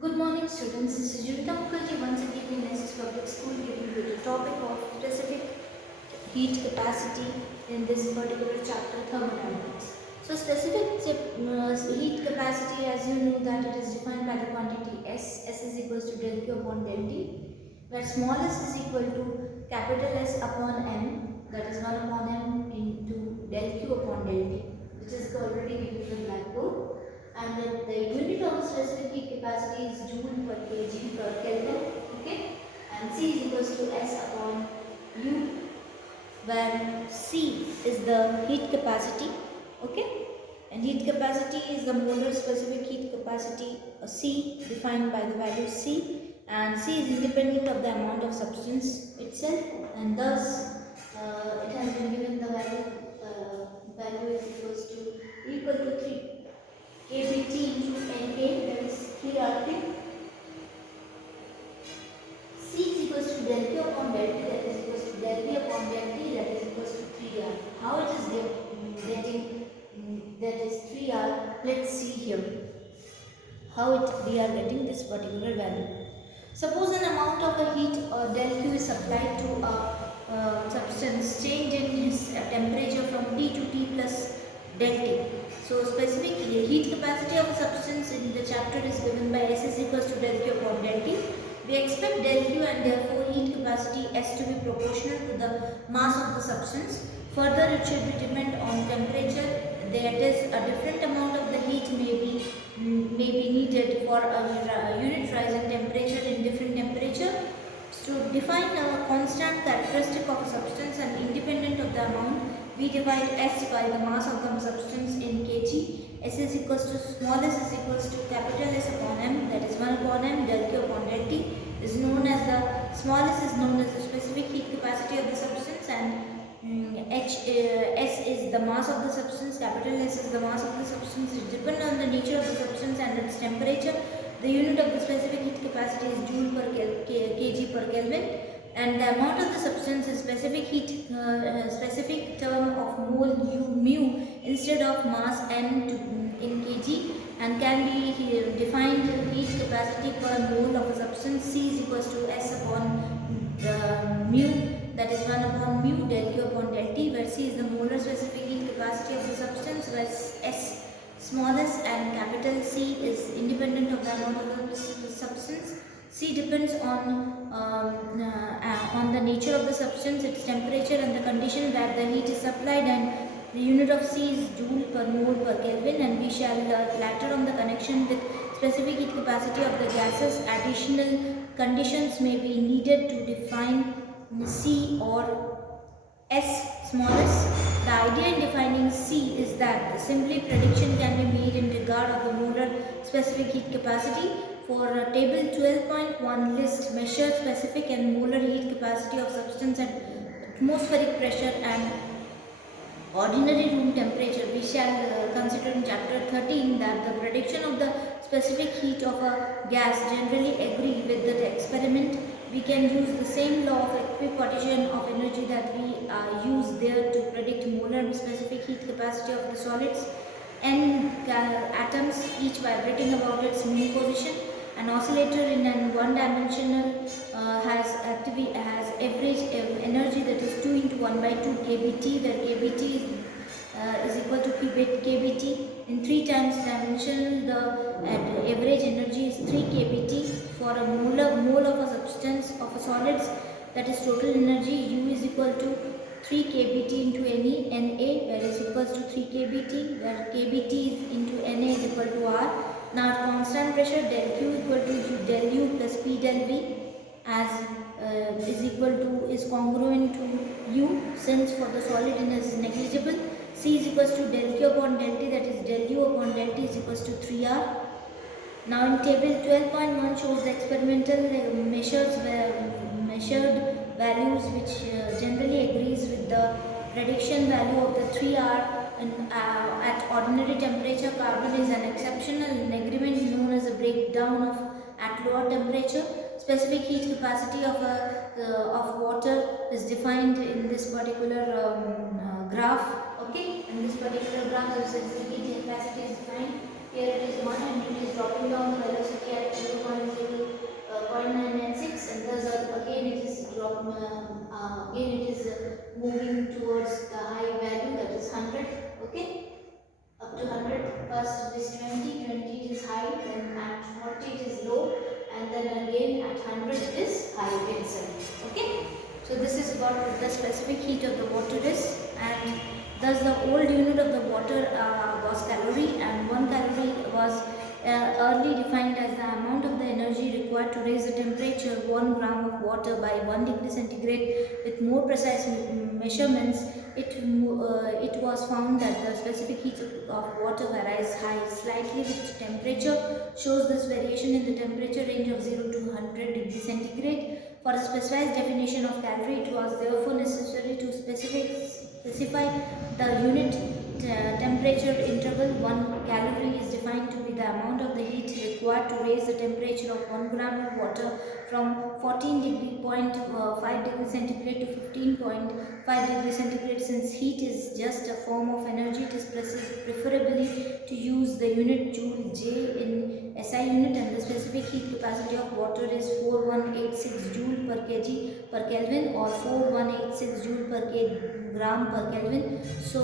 Good morning students, this is Junita Mukherjee once again in SS Public School giving you the topic of specific heat capacity in this particular chapter thermodynamics. So specific heat capacity, as you know, that it is defined by the quantity S is equals to del Q upon del T, where small s is equal to capital S upon M, that is 1 upon M into del Q upon del T, which is already given in the blackboard. And the unit of specific heat capacity is joule per kg per Kelvin, okay, and C is equals to S upon U, where C is the heat capacity, okay, and heat capacity is the molar specific heat capacity, C defined by the value C, and C is independent of the amount of substance itself, and thus it has been given the value is equal to 3 kBT into NA, that is 3 RT. C is equals to del Q upon del T, that is equals to del V upon del T, that is equals to 3R. How it is getting that is 3R? Let's see here how we are getting this particular value. Suppose an amount of a heat del Q is applied to a substance, change in its temperature from T to T plus del T. So specific heat capacity of a substance in the chapter is given by S is equals to del Q upon del T. We expect del Q and therefore heat capacity S to be proportional to the mass of the substance. Further, it should be depend on temperature. That is, a different amount of the heat may be needed for a unit rise in temperature in different temperature. To define a constant characteristic of a substance and independent of the amount, we divide S by the mass of the substance in kg. S is equals to small s is equals to capital S upon M, that is 1 upon M del Q upon del T, is known as the small s is known as the specific heat capacity of the substance, and S is the mass of the substance, capital S is the mass of the substance. It depends on the nature of the substance and its temperature. The unit of the specific heat capacity is joule per kg per Kelvin, and the amount of the substance is specific heat specific term of mole mu instead of mass n in kg, and can be defined heat capacity per mole of a substance. C is equals to S upon the mu, that is 1 upon mu del Q upon del T, where C is the molar specific heat capacity of the substance, where S smallest and capital C is independent of the amount of the substance. C depends on the nature of the substance, its temperature, and the condition where the heat is supplied, and the unit of C is joule per mole per Kelvin, and we shall later on the connection with specific heat capacity of the gases. Additional conditions may be needed to define C or S smallest. The idea in defining C is that simply prediction can be made in regard of the molar specific heat capacity. For table 12.1 list measure specific and molar heat capacity of substance at atmospheric pressure and ordinary room temperature. We shall consider in chapter 13 that the prediction of the specific heat of a gas generally agree with the experiment. We can use the same law of equipartition of energy that we use there to predict molar specific heat capacity of the solids. N atoms each vibrating about its mean position. An oscillator in an one-dimensional has average energy, that is 2 into 1 by 2 kBt, where kBt is equal to kBt. In 3 times dimension, the average energy is 3 kBt. For a mole of a substance of a solids, that is total energy, U is equal to 3 kBt into Na, where is equals to 3 kBt, where kBt is into Na is equal to R. Now at constant pressure, del Q equal to del U plus P del V, as is congruent to U, since for the solid it is negligible. C is equals to del Q upon del T, that is del U upon del T is equals to 3R. Now in table 12.1 shows the experimental measured values which generally agrees with the prediction value of the 3R. At ordinary temperature, carbon is an exceptional agreement known as a breakdown at lower temperature. Specific heat capacity of water is defined in this particular graph. Okay, in this particular graph, the specific heat capacity is defined. here it is 1 and it is dropping down the velocity at 0.996, and thus again it is moving towards the high value, that is 100. Okay, up to 100. First it is 20, it is high, then at 40 it is low, and then again at 100 it is high itself. Okay, so this is what the specific heat of the water is, and thus the old unit of the water was calorie, and 1 calorie was early defined as the amount of the energy required to raise the temperature 1 gram of water by 1 degree centigrade. With more precise measurements, it was found that the specific heat of water varies slightly with temperature. Shows this variation in the temperature range of 0 to 100 degree centigrade. For a specified definition of calorie, it was therefore necessary to specify the unit temperature interval. 1 calorie is defined to be the amount of the heat required to raise the temperature of 1 gram of water from 14.5 degree centigrade to 15.5 degree centigrade. Since heat is just a form of energy, it is preferably to use the unit joule J in SI unit, and the specific heat capacity of water is 4186 joule per kg per Kelvin, or 4186 joule per gram per Kelvin. So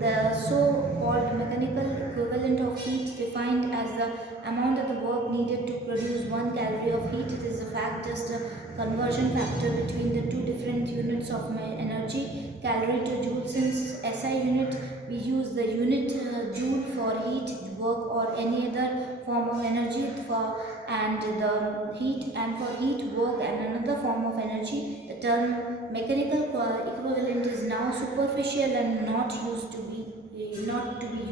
the so-called mechanical equivalent of heat defined as the amount of the work needed to produce 1 calorie of heat. It is just a conversion factor between the two different units of energy, calorie to joule. Since SI unit, we use the unit joule for heat, work, or any other form of energy, and the heat, and for heat, work, and another form of energy. The term mechanical equivalent is now superficial and not to be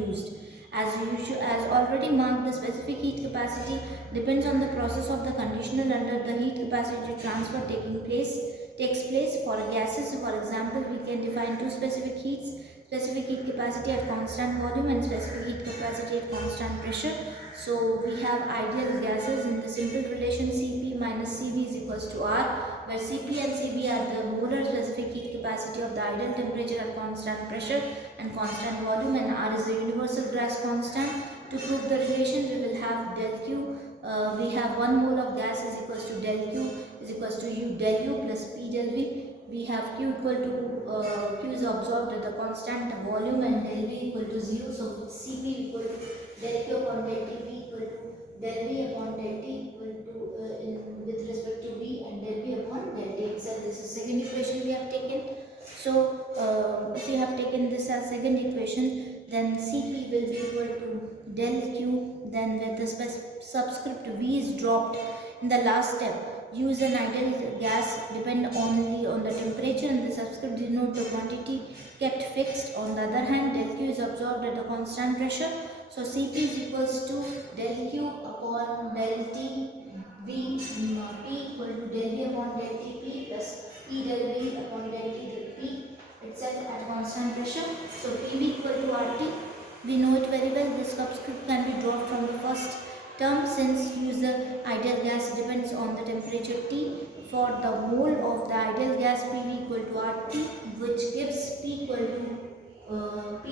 used. As already marked, the specific heat capacity depends on the process of the conditional under the heat capacity transfer takes place. For gases, for example, we can define two specific heats: specific heat capacity at constant volume and specific heat capacity at constant pressure. So we have ideal gases in the simple relation Cp minus Cv is equals to R, where Cp and Cv are the molar specific heat capacity of the ideal temperature at constant pressure and constant volume, and R is the universal gas constant. To prove the relation, we will have del Q. We have 1 mole of gas is equals to del Q is equals to U del U plus P del V. We have Q equal to Q is absorbed at the constant volume, and del V equal to 0. So Cp equal to del Q upon del T, V equal to del V upon del T equal to with respect to V, and del V upon del T itself. This is second equation we have taken. So if we have taken this as second equation, then Cp will be equal to del Q, then with the subscript V is dropped in the last step. Use an ideal gas depend only on the temperature, and the subscript denote the quantity kept fixed. On the other hand, del Q is absorbed at a constant pressure. So Cp is equals to del Q upon del T, V, P equal to del V upon del T P plus P del V upon del T, the P itself at constant pressure. So PV equal to RT. We know it very well. This subscript can be dropped from the first term, since use the ideal gas depends on the temperature T. For the mole of the ideal gas, PV equal to RT, which gives P equal to P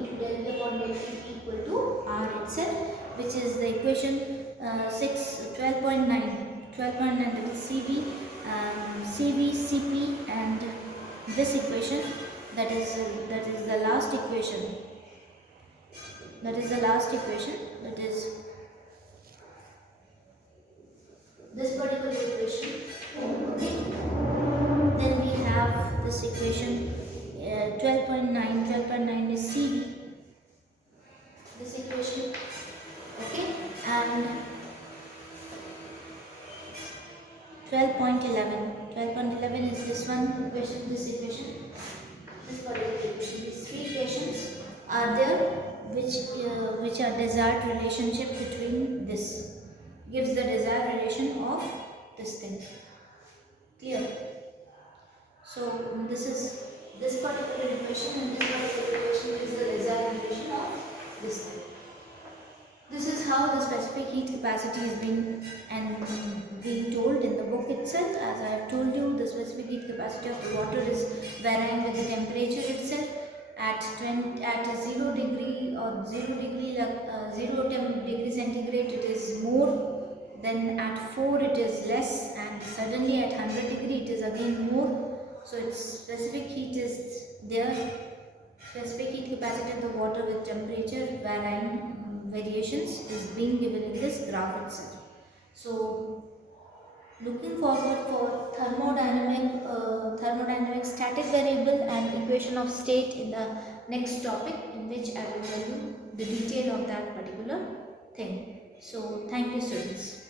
into del V upon del T, P equal to R itself, which is the equation 12.9, that is CV, CV, Cp, and this equation, that is the last equation. That is this particular equation. Okay. Then we have this equation 12.9 is Cv. This equation. Okay, and 12.11 is this one equation, this particular equation. These three equations are there, which are desired relationship between this, gives the desired relation of this thing. Clear? So this is this particular equation, and this particular equation is the desired relation of this thing. This is how the specific heat capacity is being told in the book itself. As I have told you, the specific heat capacity of the water is varying with the temperature itself, at a 0 degree or 0 degree centigrade it is more, then at 4 it is less, and suddenly at 100 degree it is again more. So its specific heat is there, specific heat capacity of the water with temperature varying variations is being given in this graph itself. So looking forward for thermodynamic static variable and equation of state in the next topic, in which I will tell you the detail of that particular thing. So thank you, students.